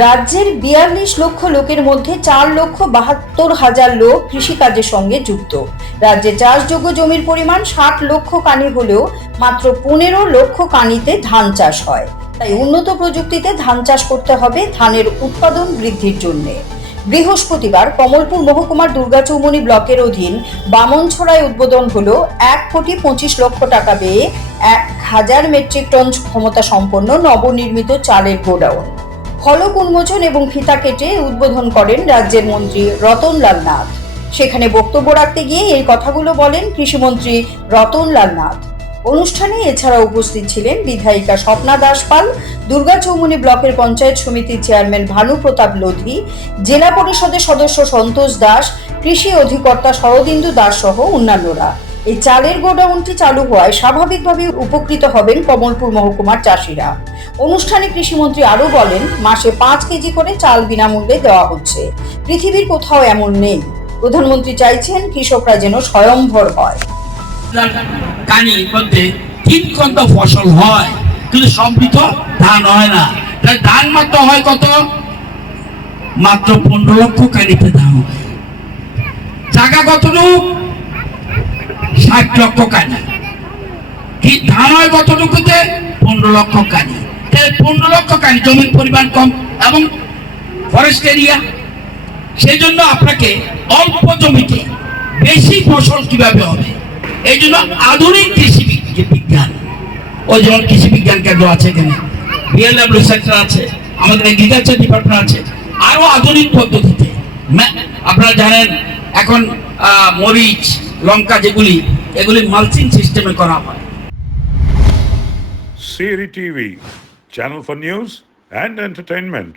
রাজ্যের ৪২ লক্ষ লোকের মধ্যে ৪,৭২,০০০ লোক কৃষিকাজের সঙ্গে যুক্ত। রাজ্যে চাষযোগ্য জমির পরিমাণ ৬০ লক্ষ কানি হলেও মাত্র ১৫ লক্ষ কানিতে ধান চাষ হয়। তাই উন্নত প্রযুক্তিতে ধান চাষ করতে হবে ধানের উৎপাদন বৃদ্ধির জন্য। বৃহস্পতিবার কমলপুর মহকুমার দুর্গাচৌমুহনী ব্লকের অধীন বামনছড়ায় উদ্বোধন হলো ১,২৫,০০,০০০ টাকা ব্যয়ে ১,০০০ মেট্রিক টন ক্ষমতা সম্পন্ন নবনির্মিত চালের গোডাউন। ফলক উন্মোচন এবং ফিতা কেটে উদ্বোধন করেন রাজ্যের মন্ত্রী রতনলাল নাথ। সেখানে বক্তব্য রাখতে গিয়ে এই কথাগুলো বলেন কৃষিমন্ত্রী রতনলাল নাথ। অনুষ্ঠানে এছাড়া উপস্থিত ছিলেন বিধায়িকা স্বপ্না দাস পাল, দুর্গাচৌমুহনী ব্লকের পঞ্চায়েত সমিতির চেয়ারম্যান ভানু প্রতাপ লোধি, জেলা পরিষদের সদস্য সন্তোষ দাস, কৃষি অধিকর্তা শরদিন্দু দাস সহ অন্যান্যরা। এই চালের গোডাউনটি চালু হওয়ায় স্বাভাবিকভাবে উপকৃত হবেন কমলপুর মহকুমার চাষিরা। অনুষ্ঠানে কৃষিমন্ত্রী আরও বলেন, মাসে ৫ কেজি করে চাল বিনামূল্যে দেওয়া হচ্ছে। পৃথিবীর কোথাও এমন নেই। প্রধানমন্ত্রী চাইছেন কৃষকরা যেন স্বয়ংভর হয়। কানি মধ্যে ৩ কত ফসল হয়, কিন্তু সমৃদ্ধ ধান হয় না। ধান মাত্র হয় কত? মাত্র ১৫ লক্ষ কানিতে ধান হয়। জায়গা কতটুকু? ৬০ লক্ষ কানি। কি ধান হয় কতটুকুতে? ১৫ লক্ষ কানি। ১৫ লক্ষ কানি, জমির পরিমাণ কম এবং ফরেস্ট এরিয়া। সেই জন্য আপনাকে অল্প জমিতে বেশি ফসল কিভাবে হবে, এই জন্য আধুনিক কৃষি বিজ্ঞান, ওই যেমন কৃষি বিজ্ঞান কেন্দ্র আছে, এখানে বিএলডব্লিউ সেন্টার আছে, আমাদের এগ্রিকালচার ডিপার্টমেন্ট আছে, আরো আধুনিক পদ্ধতিতে। আপনারা জানেন এখন মরিচ, লঙ্কা যেগুলি, এগুলি মালচিং সিস্টেমে করা হয়। Siri TV, channel for news and entertainment.